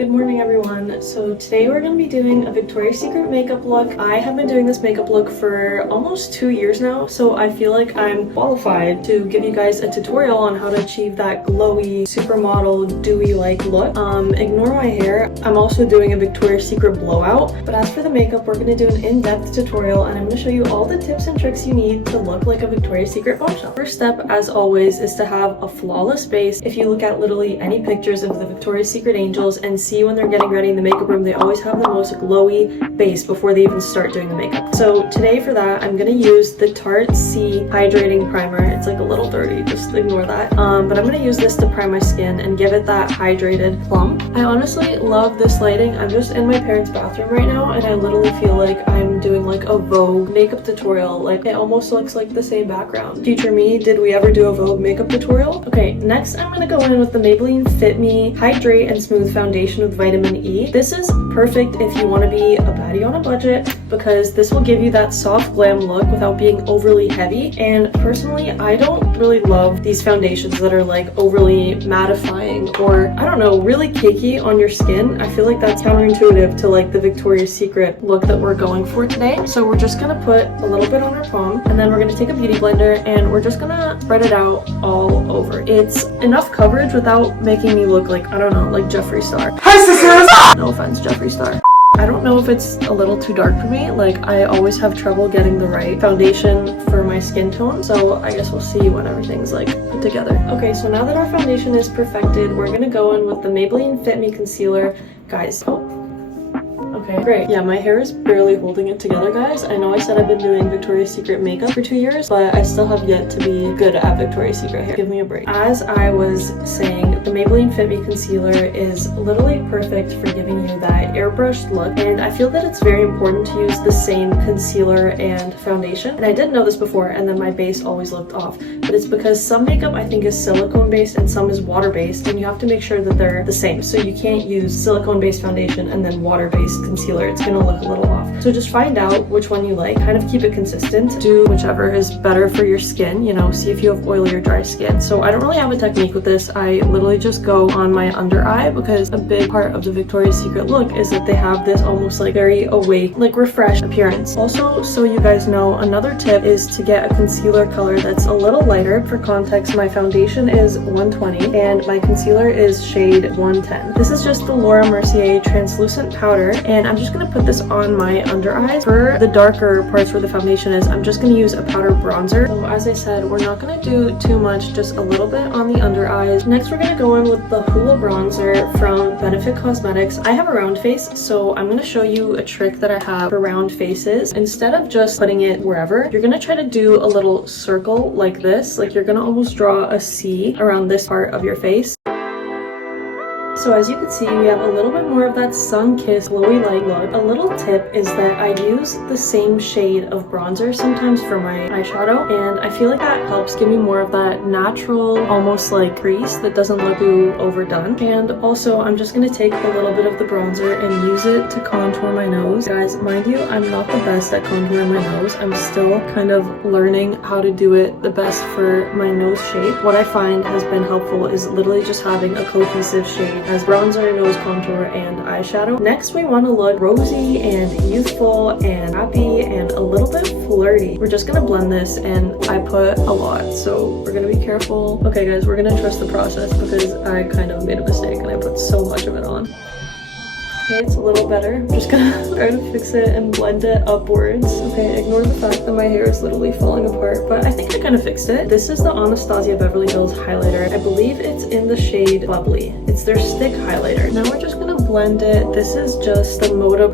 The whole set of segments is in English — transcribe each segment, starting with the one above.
Good morning, everyone. So today we're going to be doing a Victoria's Secret makeup look. I have been doing this makeup look for almost 2 years now, so I feel like I'm qualified to give you guys a tutorial on how to achieve that glowy, supermodel, dewy-like look. Ignore my hair. I'm also doing a Victoria's Secret blowout, but as for the makeup, we're going to do an in-depth tutorial, and I'm going to show you all the tips and tricks you need to look like a Victoria's Secret bombshell. First step, as always, is to have a flawless base. If you look at literally any pictures of the Victoria's Secret angels and see when they're getting ready in the makeup room, they always have the most glowy base before they even start doing the makeup. So today for that, I'm gonna use the Tarte C Hydrating Primer. It's like a little dirty, just ignore that. But I'm gonna use this to prime my skin and give it that hydrated plump. I honestly love this lighting. I'm just in my parents' bathroom right now, and I literally feel like I'm doing like a Vogue makeup tutorial. Like, it almost looks like the same background. Future me, did we ever do a Vogue makeup tutorial? Okay, next I'm gonna go in with the Maybelline Fit Me Hydrate and Smooth Foundation with Vitamin E. This is perfect if you want to be a baddie on a budget, because this will give you that soft glam look without being overly heavy. And personally, I don't really love these foundations that are like overly mattifying or, I don't know, really cakey on your skin. I feel like that's counterintuitive to like the Victoria's Secret look that we're going for today. So we're just gonna put a little bit on our palm, and then we're gonna take a beauty blender and we're just gonna spread it out all over. It's enough coverage without making me look like, I don't know, like Jeffree Star. Hi sisters! No offense, Jeffree Star. I don't know if it's a little too dark for me. Like, I always have trouble getting the right foundation for my skin tone, so I guess we'll see when everything's like put together. Okay, so now that our foundation is perfected, we're gonna go in with the Maybelline Fit Me Concealer. Guys, okay, great. Yeah, my hair is barely holding it together, guys. I know I said I've been doing Victoria's Secret makeup for 2 years, but I still have yet to be good at Victoria's Secret hair. Give me a break. As I was saying, the Maybelline Fit Me Concealer is literally perfect for giving you that airbrushed look, and I feel that it's very important to use the same concealer and foundation. And I didn't know this before, and then my base always looked off. But it's because some makeup I think is silicone-based and some is water-based, and you have to make sure that they're the same. So you can't use silicone-based foundation and then water-based concealer. It's gonna look a little off. So just find out which one you like, kind of keep it consistent, do whichever is better for your skin, you know, see if you have oily or dry skin. So I don't really have a technique with this. I literally just go on my under eye, because a big part of the Victoria's Secret look is that they have this almost like very awake, like refreshed appearance. Also, so you guys know, another tip is to get a concealer color that's a little lighter. For context, my foundation is 120 and my concealer is shade 110. This is just the Laura Mercier translucent powder, and I'm just gonna put this on my under eyes. For the darker parts where the foundation is, I'm just gonna use a powder bronzer. So as I said, we're not gonna do too much, just a little bit on the under eyes. Next, we're gonna go in with the Hoola bronzer from Benefit Cosmetics. I have a round face, so I'm gonna show you a trick that I have for round faces. Instead of just putting it wherever, you're gonna try to do a little circle like this. Like, you're gonna almost draw a C around this part of your face. So as you can see, we have a little bit more of that sun-kissed, glowy light look. A little tip is that I use the same shade of bronzer sometimes for my eyeshadow, and I feel like that helps give me more of that natural, almost like crease that doesn't look too overdone. And also, I'm just gonna take a little bit of the bronzer and use it to contour my nose. Guys, mind you, I'm not the best at contouring my nose. I'm still kind of learning how to do it the best for my nose shape. What I find has been helpful is literally just having a cohesive shade as bronzer, nose contour, and eyeshadow. Next, we want to look rosy and youthful and happy and a little bit flirty. We're just gonna blend this, and I put a lot, so we're gonna be careful. Okay guys, we're gonna trust the process, because I kind of made a mistake and I put so much of it on. Okay, it's a little better. I'm just gonna try to fix it and blend it upwards. Okay, ignore the fact that my hair is literally falling apart, but I think I kind of fixed it. This is the Anastasia Beverly Hills highlighter. I believe it's in the shade Bubbly. It's their stick highlighter. Now we're just gonna blend it. This is just the MODA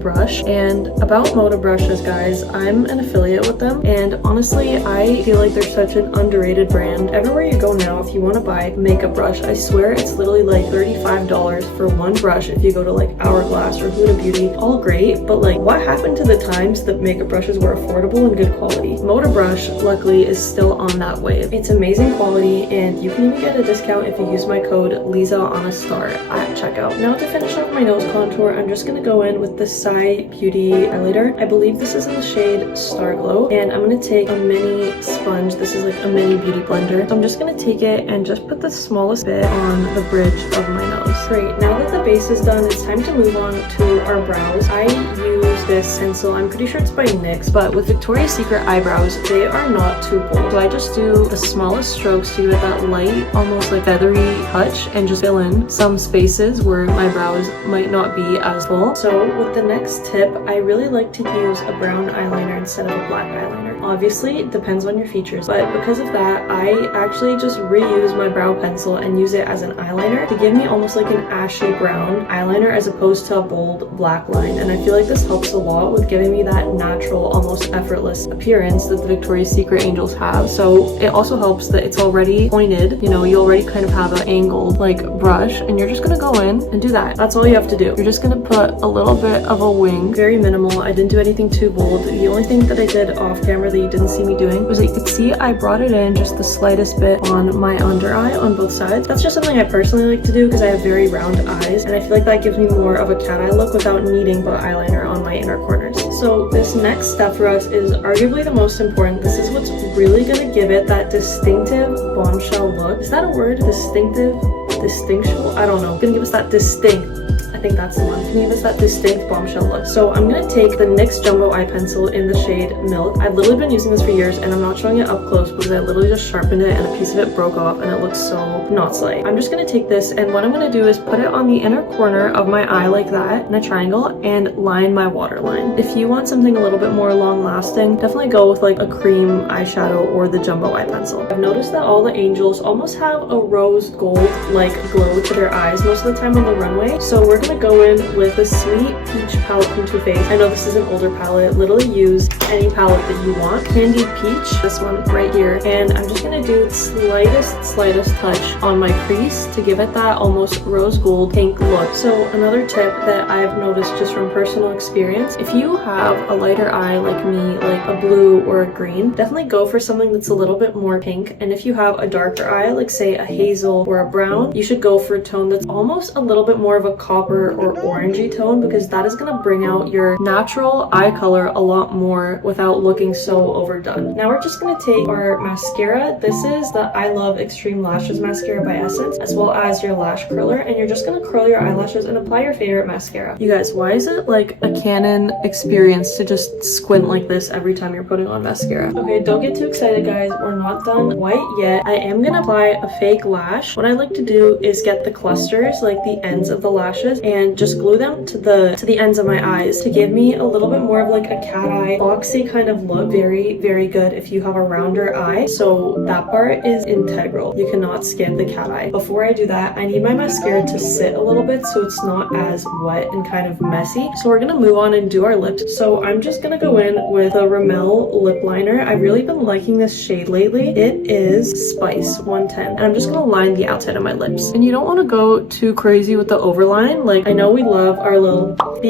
brush. And about MODA brushes, guys, I'm an affiliate with them, and honestly, I feel like they're such an underrated brand. Everywhere you go now, if you want to buy a makeup brush, I swear it's literally like $35 for one brush. If you go to like Hourglass or Huda Beauty, all great, but like, what happened to the times that makeup brushes were affordable and good quality? MODA brush, luckily, is still on that wave. It's amazing quality, and you can even get a discount if you use my code lizaonastar at checkout. Now to finish finish off my nose contour, I'm just gonna go in with the Psy Beauty highlighter. I believe this is in the shade Star Glow, and I'm gonna take a mini sponge. This is like a mini beauty blender. So I'm just gonna take it and just put the smallest bit on the bridge of my nose. Great, now that the base is done, it's time to move on to our brows. I use this stencil, I'm pretty sure it's by NYX, but with Victoria's Secret eyebrows, they are not too bold. So I just do the smallest strokes to give it that light, almost like feathery touch, and just fill in some spaces where my brows might not be as full. So with the next tip, I really like to use a brown eyeliner instead of a black eyeliner. Obviously, it depends on your features, but because of that, I actually just reuse my brow pencil and use it as an eyeliner to give me almost like an ashy brown eyeliner as opposed to a bold black line. And I feel like this helps a lot with giving me that natural, almost effortless appearance that the Victoria's Secret angels have. So it also helps that it's already pointed, you know, you already kind of have an angled like brush, and you're just gonna go in and do that. That's all you have to do. You're just gonna put a little bit of a wing, very minimal. I didn't do anything too bold. The only thing that I did off camera that you didn't see me doing was that you could see I brought it in just the slightest bit on my under eye on both sides. That's just something I personally like to do because I have very round eyes, and I feel like that gives me more of a cat eye look without needing put eyeliner on my inner corners. So this next step for us is arguably the most important. This is what's really gonna give it that distinctive bombshell look. Is that a word? Distinctive? Distinctual? I don't know. It's gonna give us that distinct. I think that's the one. Can give us that distinct bombshell look. So I'm gonna take the NYX Jumbo Eye Pencil in the shade Milk. I've literally been using this for years, and I'm not showing it up close because I literally just sharpened it and a piece of it broke off and it looks so not slight. I'm just gonna take this, and what I'm gonna do is put it on the inner corner of my eye like that in a triangle and line my waterline. If you want something a little bit more long lasting, definitely go with like a cream eyeshadow or the Jumbo Eye Pencil. I've noticed that all the angels almost have a rose gold like glow to their eyes most of the time on the runway. So we're gonna go in with the Sweet Peach palette from Too Faced. I know this is an older palette. Literally use any palette that you want. Candied Peach, this one right here. And I'm just gonna do the slightest touch on my crease to give it that almost rose gold pink look. So another tip that I've noticed just from personal experience, if you have a lighter eye like me, like a blue or a green, definitely go for something that's a little bit more pink. And if you have a darker eye, like say a hazel or a brown, you should go for a tone that's almost a little bit more of a copper or orangey tone, because that is going to bring out your natural eye color a lot more without looking so overdone. Now we're just going to take our mascara. This is the I Love Extreme Lashes mascara by Essence, as well as your lash curler, and you're just going to curl your eyelashes and apply your favorite mascara. You guys, why is it like a Canon experience to just squint like this every time you're putting on mascara? Okay, don't get too excited guys, we're not done quite yet. I am going to apply a fake lash. What I like to do is get the clusters, like the ends of the lashes, and just glue them to the ends of my eyes to give me a little bit more of like a cat eye boxy kind of look. Very, very good if you have a rounder eye. So that part is integral. You cannot skip the cat eye. Before I do that, I need my mascara to sit a little bit so it's not as wet and kind of messy. So we're gonna move on and do our lips. So I'm just gonna go in with a Rimmel lip liner. I've really been liking this shade lately. It is Spice 110, and I'm just gonna line the outside of my lips. And you don't want to go too crazy with the overline. Like, I know we love our little not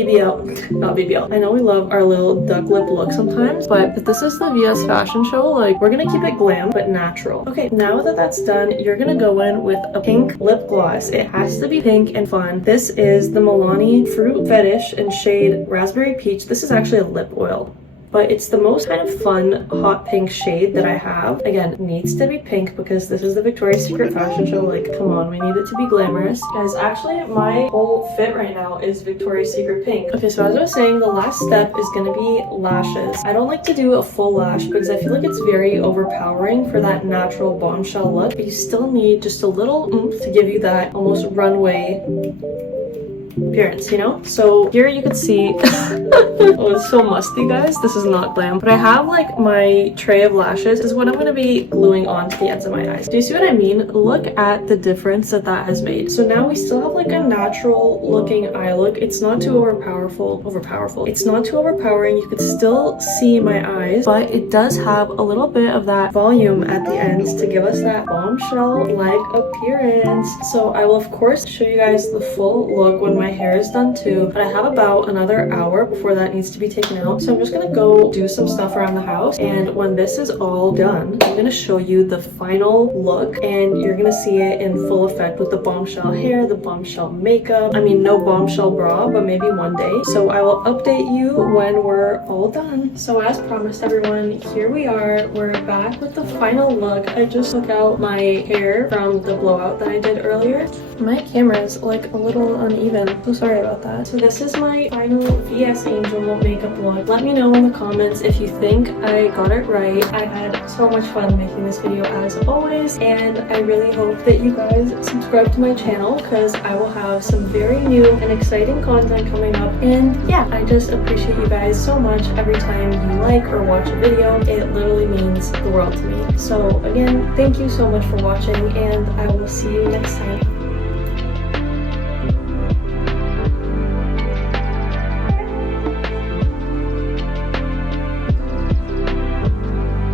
BBL. I know we love our little duck lip look sometimes, but if this is the VS fashion show, like, we're gonna keep it glam but natural. Okay, now that that's done, you're gonna go in with a pink lip gloss. It has to be pink and fun. This is the Milani Fruit Fetish in shade Raspberry Peach. This is actually a lip oil, but it's the most kind of fun hot pink shade that I have. Again, it needs to be pink because this is the Victoria's Secret fashion show. Like, come on, we need it to be glamorous. Guys, actually, my whole fit right now is Victoria's Secret pink. Okay, so as I was saying, the last step is gonna be lashes. I don't like to do a full lash because I feel like it's very overpowering for that natural bombshell look, but you still need just a little oomph to give you that almost runway appearance, you know? So here you can see oh, it's so musty guys, this is not glam, but I have like my tray of lashes. This is what I'm going to be gluing onto the ends of my eyes. Do you see what I mean? Look at the difference that has made. So now we still have like a natural looking eye look. It's not too overpowerful. It's not too overpowering. You could still see my eyes, but it does have a little bit of that volume at the ends to give us that bombshell like appearance. So I will of course show you guys the full look when my my hair is done too, but I have about another hour before that needs to be taken out. So I'm just gonna go do some stuff around the house, and when this is all done, I'm gonna show you the final look, and you're gonna see it in full effect with the bombshell hair, the bombshell makeup. I mean, no bombshell bra, but maybe one day. So I will update you when we're all done. So as promised, everyone, here we are. We're back with the final look. I just took out my hair from the blowout that I did earlier. My camera's like a little uneven, so sorry about that. So this is my final VS Angel makeup look. Let me know in the comments if you think I got it right. I had so much fun making this video as always, and I really hope that you guys subscribe to my channel because I will have some very new and exciting content coming up. And yeah, I just appreciate you guys so much every time you like or watch a video. It literally means the world to me. So again, thank you so much for watching, and I will see you next time.